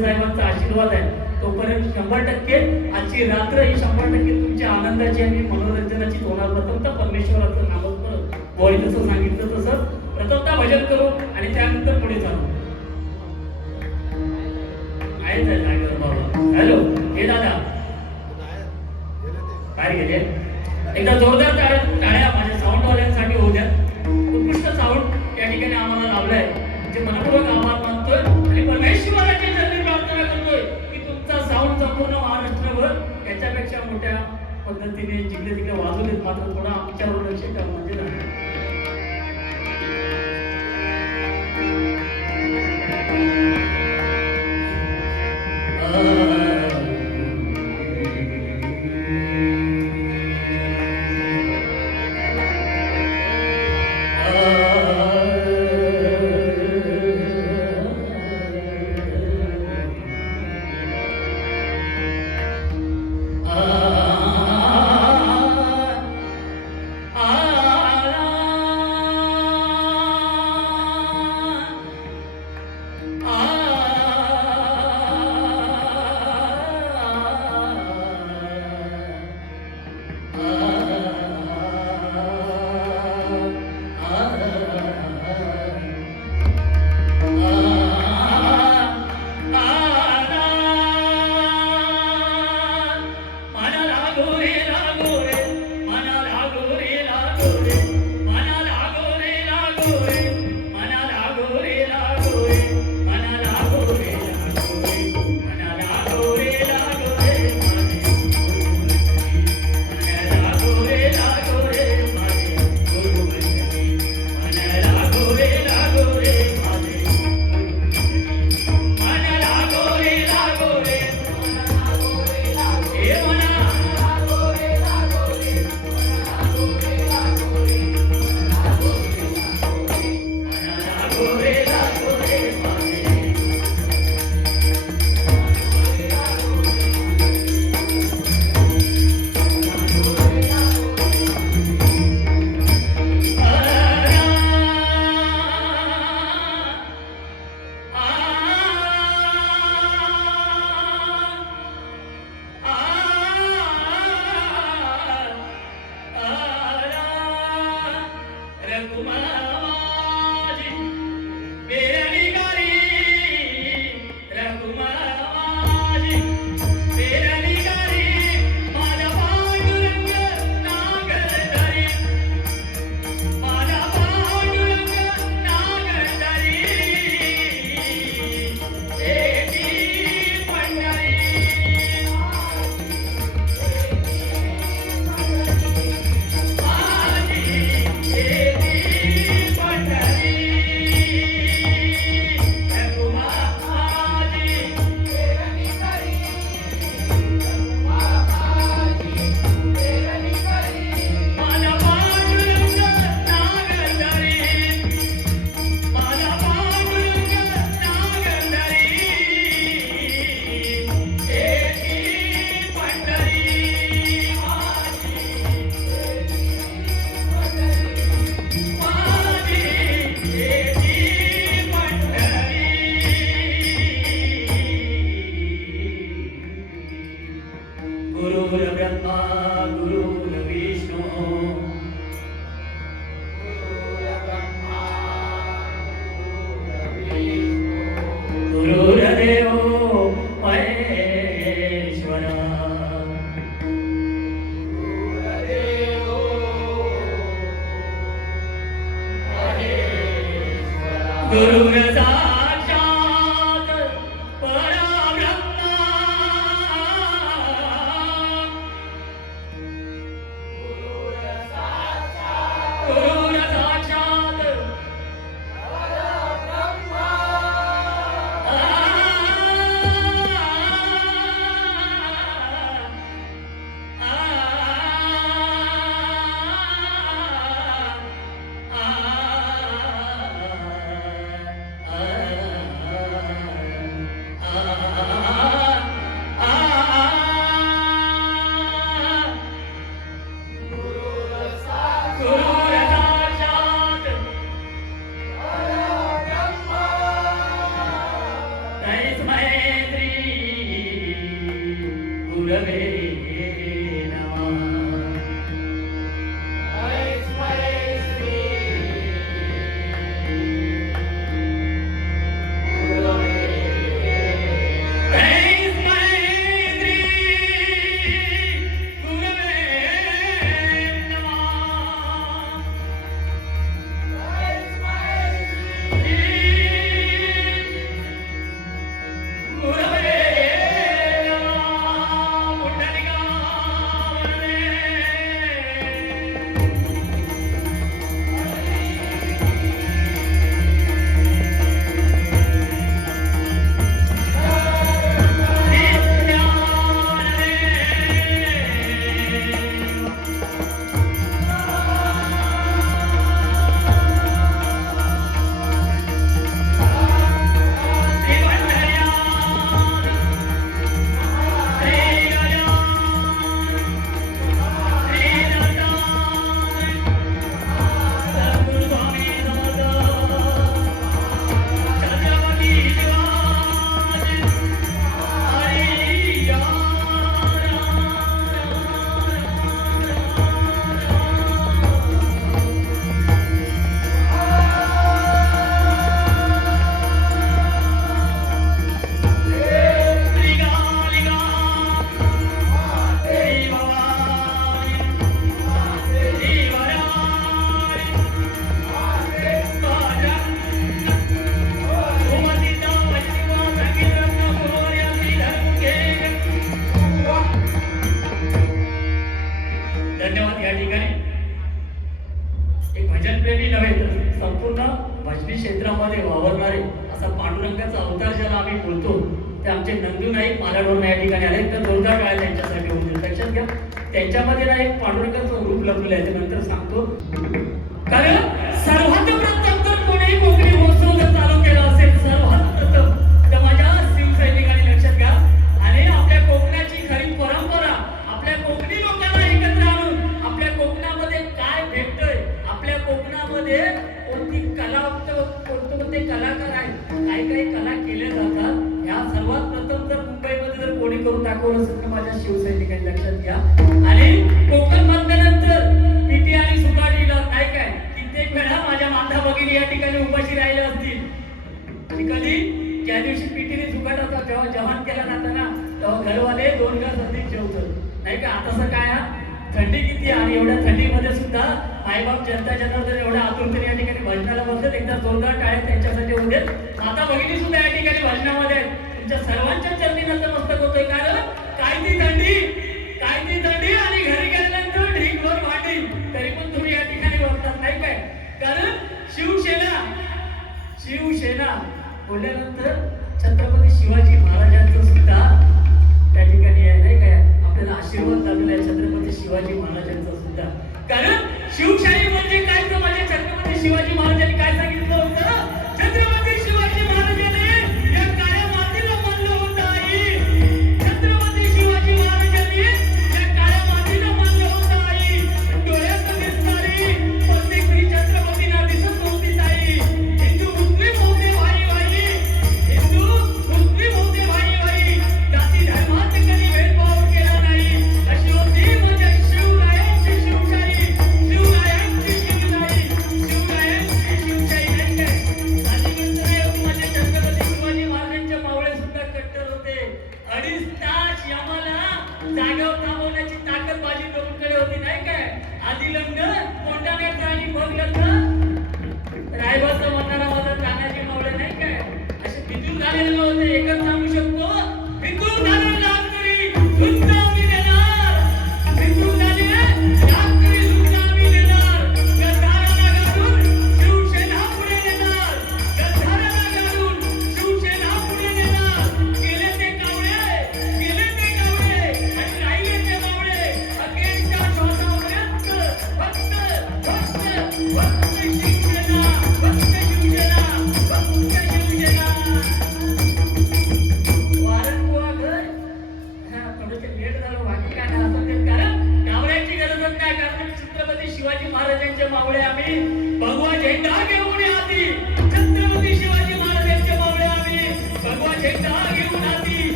साहेबांचा आशीर्वाद आहे. तोपर्यंत शंभर टक्के आजची रात्र ही शंभर टक्के तुमच्या आनंदाची आणि मनोरंजनाची होणार प्रथमतः परमेश्वराचं नामस्मरण बोळी जसं सांगितलं तसं प्रथमतः भजन करू आणि त्यानंतर पुढे चालू. आहे बाबा? हॅलो हे दादा. काय गेले? एकदा जोरदार टाळ्या टाळ्या माझ्या साऊंड वाल्यांसाठी होऊ द्या. उत्कृष्ट साऊंड या ठिकाणी आम्हाला लावलाय म्हणजे मनपूर्वक आभार मानतोय आणि परमेश्वराची चरणी प्रार्थना करतोय की तुमचा साऊंड संपूर्ण महाराष्ट्रभर याच्यापेक्षा मोठ्या पद्धतीने जिकडे तिकडे वाजवलेत मात्र थोडा आमच्यावर लक्ष ठेवा म्हणजे Guru म्हणजे कोणती कला कोणते कोणते कलाकार आहेत काही काही कला केल्या जातात ह्या सर्वात प्रथम जर मुंबईमध्ये जर कोणी करून दाखवलं असेल तर माझ्या शिवसैनिकांनी लक्षात घ्या. आणि कोकण बांधल्यानंतर पिटी आणि सुकाटीला काय काय कित्येक वेळा माझ्या माता भगिनी या ठिकाणी उपाशी राहिल्या असतील. आणि कधी? ज्या दिवशी पिटीने सुकाटाचा जेव्हा जवान केला जाताना तेव्हा घरवाले दोन घर संधी ठेवतात. नाही का? आताचं काय थंडी किती आणि एवढ्या थंडीमध्ये सुद्धा साईबाब जनता जनार्दन एवढ्या आतुरतेने या ठिकाणी भजनाला बसत एकदा जोरदार टाळ्या त्यांच्यासाठी उद्या आता बघितली सुद्धा या ठिकाणी भजनामध्ये तुमच्या सर्वांच्या चरणी मस्तक होतोय. कारण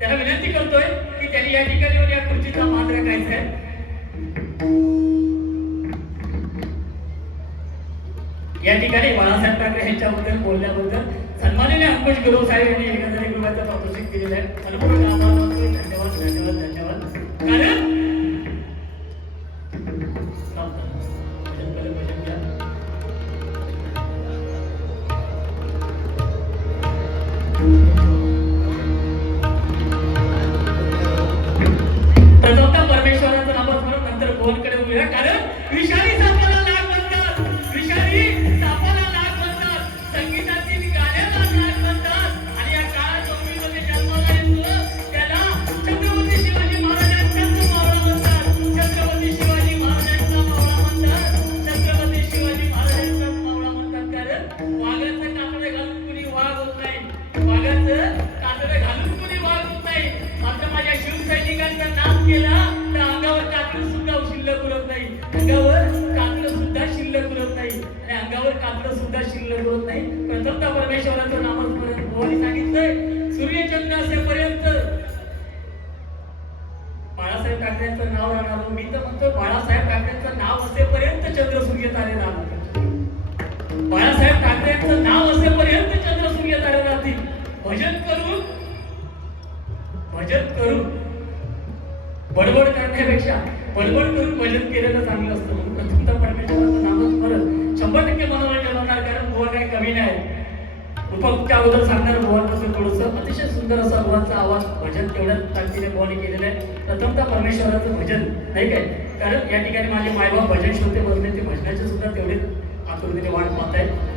त्याला विनंती करतोय की त्यांनी या ठिकाणी या खुर्चीचा मान राखायचा आहे. या ठिकाणी बाळासाहेब ठाकरे यांच्याबद्दल बोलल्याबद्दल सन्माननीय अंकुश गुरव साहेब यांनी एकंदरीत गुरुवाचं पारितोषिक दिलेलं आहे. धन्यवाद धन्यवाद धन्यवाद धन्यवाद. कारण प्रथमतः परमेश्वराचं भजन नाही काय? कारण या ठिकाणी माझे मायबाप भजन श्रोते बसले ते भजनाचे सुद्धा तेवढे आकृतीने वाट पाहत आहेत